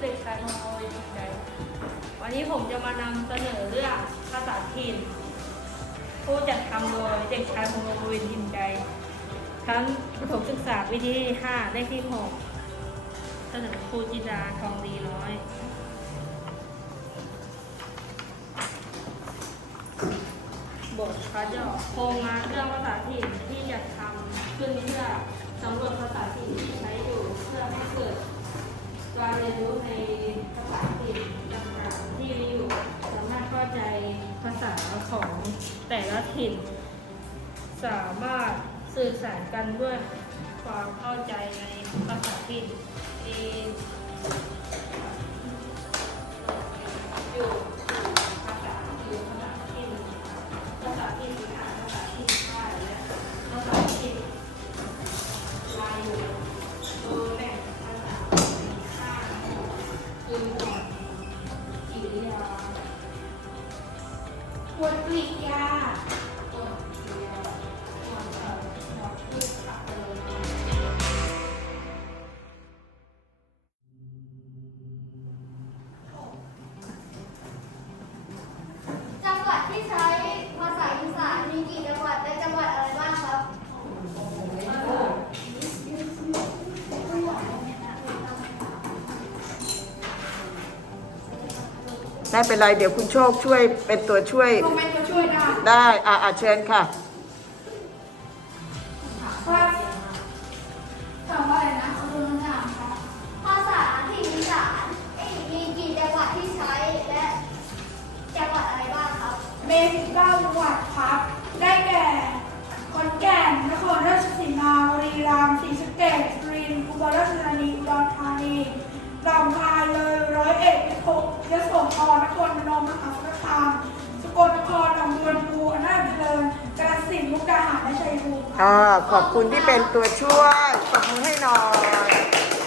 เด็กชายนนท์โอริจิใจวันนี้ผมจะมานำเสนอเรื่องภาษาถิ่นผู้จัดทำโดยเด็กชายพงศ์โอริจิใจชั้นประถมศึกษาวิธี5ได้ที่6เสนอครูจิดาทองดีร้อยบทพระยอโครงงานเรื่องภาษาถิ่นที่อยาทำขึ้นเพื่อสำรวจภาษาถิ่นที่ใช้อยู่เพื่อให้เกิด การเรียนรู้ในภาษาถิ่นต่างๆที่มีอยู่สามารถเข้าใจภาษาของแต่ละถิ่น สามารถสื่อสารกันด้วยความเข้าใจในภาษาถิ่นเอง ไม่เป็นไรเดี๋ยวคุณโชคช่วยเป็นตัวช่วยลงเป็นตัวช่วยได้ได้อ่าอ่าเชิญค่ะถามว่าอะไรนะขอดูคำถามครับภาษาที่อีสานมีกี่จังหวัดที่ใช้และจังหวัดอะไรบ้างครับเมสิเก้าจังหวัดครับ ได้แก่ขอนแก่นนครราชสีมาบุรีรัมย์ศรีสะเกษสุรินทร์อุบลราชธานีอุดรธานีลำ ยโสธรนครพนมมหาสารคามสกลนครหนองบัวลำพูอำนาจเจริญกาฬสินธุ์มุกดาหารและชัยภูมิครับอ่าขอบคุณที่เป็นตัวช่วยตบมือให้หน่อย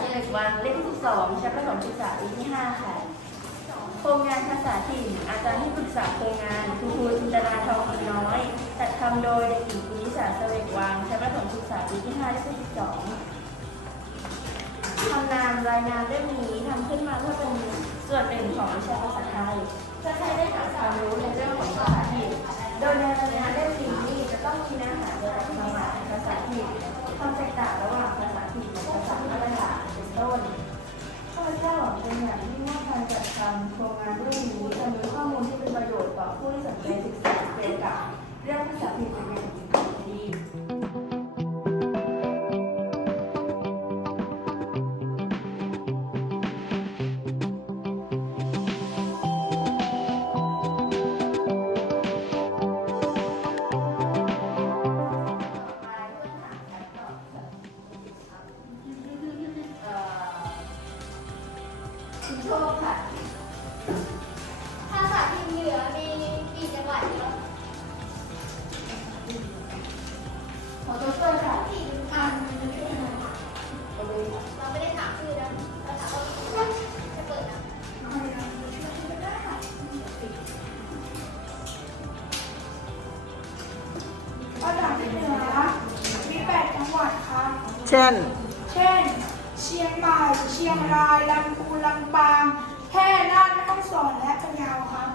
คุณนิสาเลิมวันเลขที่ 12ชั้นประถมศึกษาปีที่ 5 ค่ะ โครงงานภาษาถิ่น อาจารย์ที่ปรึกษาโครงงานครูครูจินตนาทองดีน้อย จัดทำโดยเด็กหญิงคุณิสาเฉลิมวังชั้นประถมศึกษาปีที่ 5 เลขที่ 12ทำนามรายงานเรื่องนี้ทำขึ้นมาเพื่อเป็นส่วนหนึ่งของวิชาภาษาไทยเพื่อให้ได้หาความรู้ในเรื่องของภาษาถิ่น โดยในรายงานเล่มนี้จะต้องมีเนื้อหาเกี่ยวกับความหมายภาษาถิ่น ความแตกต่างระหว่างภาษาถิ่นกับภาษามาตรฐานเป็นต้นข้าพเจ้าเป็นอย่างที่ว่าการจัดทำโครงงานเรื่องนี้จะมีข้อมูลที่เป็นประโยชน์ต่อผู้ที่สนใจศึกษาเกี่ยวกับเรื่องภาษาถิ่นเป็นอย่าง เช่น เช่น เชียงใหม่ เชียงรายลำพูนลำปาง แพร่น่านแม่ฮ่องสอนและพะเยาครับ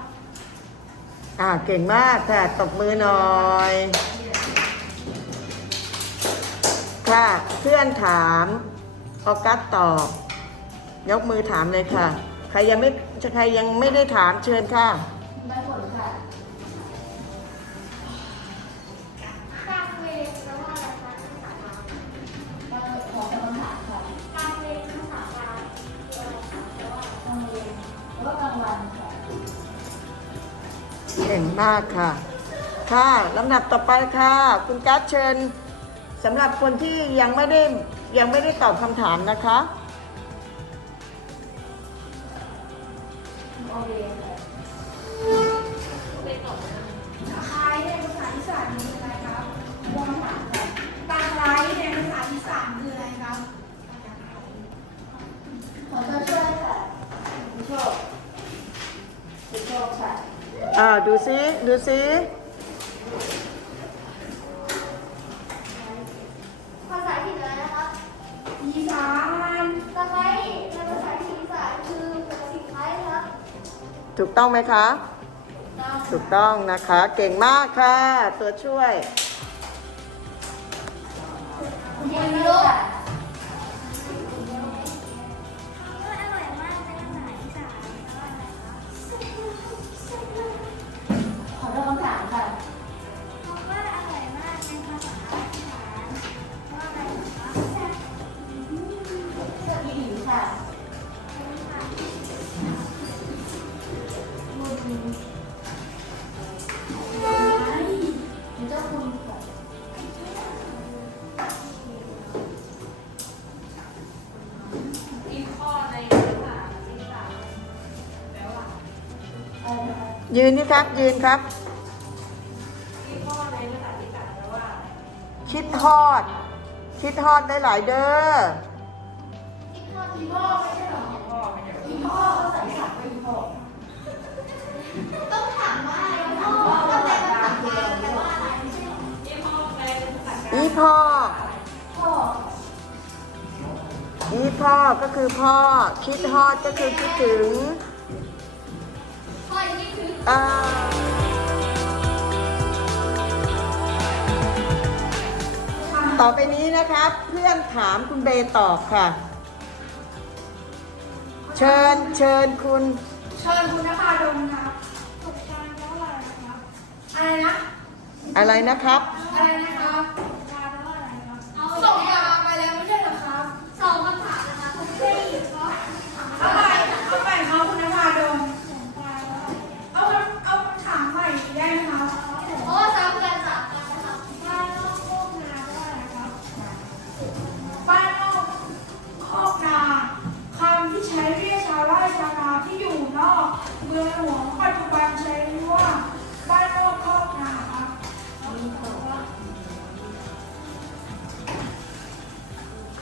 อ่าเก่งมากค่ะตบมือหน่อย ค่ะเพื่อนถามออกัสตอบ ยกมือถามเลยค่ะ ใครยังไม่ใครยังไม่ได้ถามเชิญค่ะ ได้ผล มากค่ะ ค่ะลำดับต่อไปค่ะ คุณกัสเชิญสำหรับคนที่ยังไม่ได้ยังไม่ได้ตอบคำถามนะคะ โอเค อ่าดูซิดูซิภาษาถิ่นอะไรนะครับอีสานตะไคร้ในภาษาถิ่นอีสานคือสิงไคร้ครับถูกต้องไหมคะ ถูกต้องนะคะ เก่งมากค่ะ ตัวช่วยเรียนรู้อร่ ยืนนี่ครับ ยืนครับ คิดทอด คิดทอดได้หลายเด้อคิดทอดอีพ่อไม่ใช่หรออีพ่อไม่ใช่อีพ่อสันสับเป็นอด อีพ่อพ่อ อีพ่อก็คือพ่อ คิดทอดก็คือคิดถึงพ่อยังไม่คืออ่าต่อไปนี้นะครับ เพื่อนถามคุณเบย์ตอบค่ะ เชิญเชิญคุณ เชิญคุณนภาดลครับสงกรารแล้วอะไรนะครับ อะไรนะ อะไรนะครับ อะไรนะครับ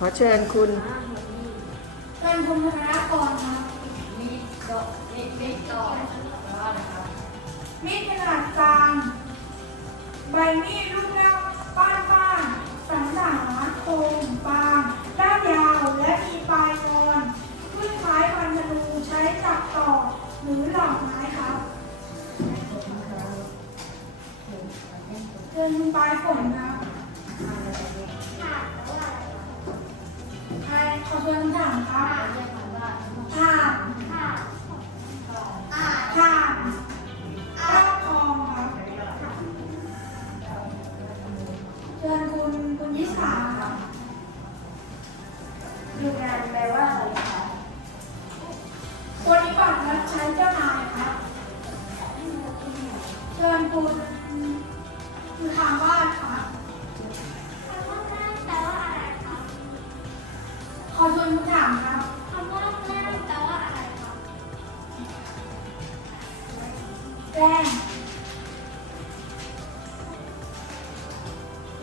อเชิญคุณเป็นคุณธนากรครับมีดอกมีมีดอกแปลว่าอะไรครับมีดขนาดกลางใบมีดลูกเลี้ยวป้านป้านสันหนาคมบางด้ามยาวและมีปลายงอนขึ้นคล้ายพันธนูใช้จับต่อหรือหลอกไม้ครับเชิญคุณปลายฝนครั ใครขอ คุณถามครับคำว่าแกล้งแปลว่าอะไรครับแกล้ง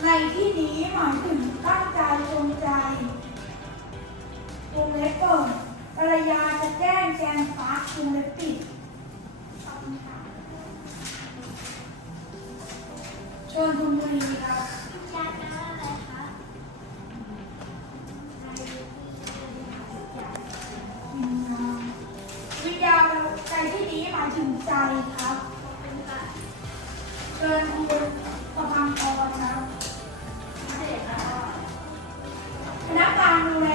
ในที่นี้หมายถึงตั้งใจจงใจวงเล็บเปิดภรรยาจะแกล้งแกงฟักวงเล็บปิดขอบคุณค่ะเชิญคุณบุรี ถึงใจครับเป็นค่ะเชิญคุณประพังกรครับเสร็จแล้วพนักงานดูแล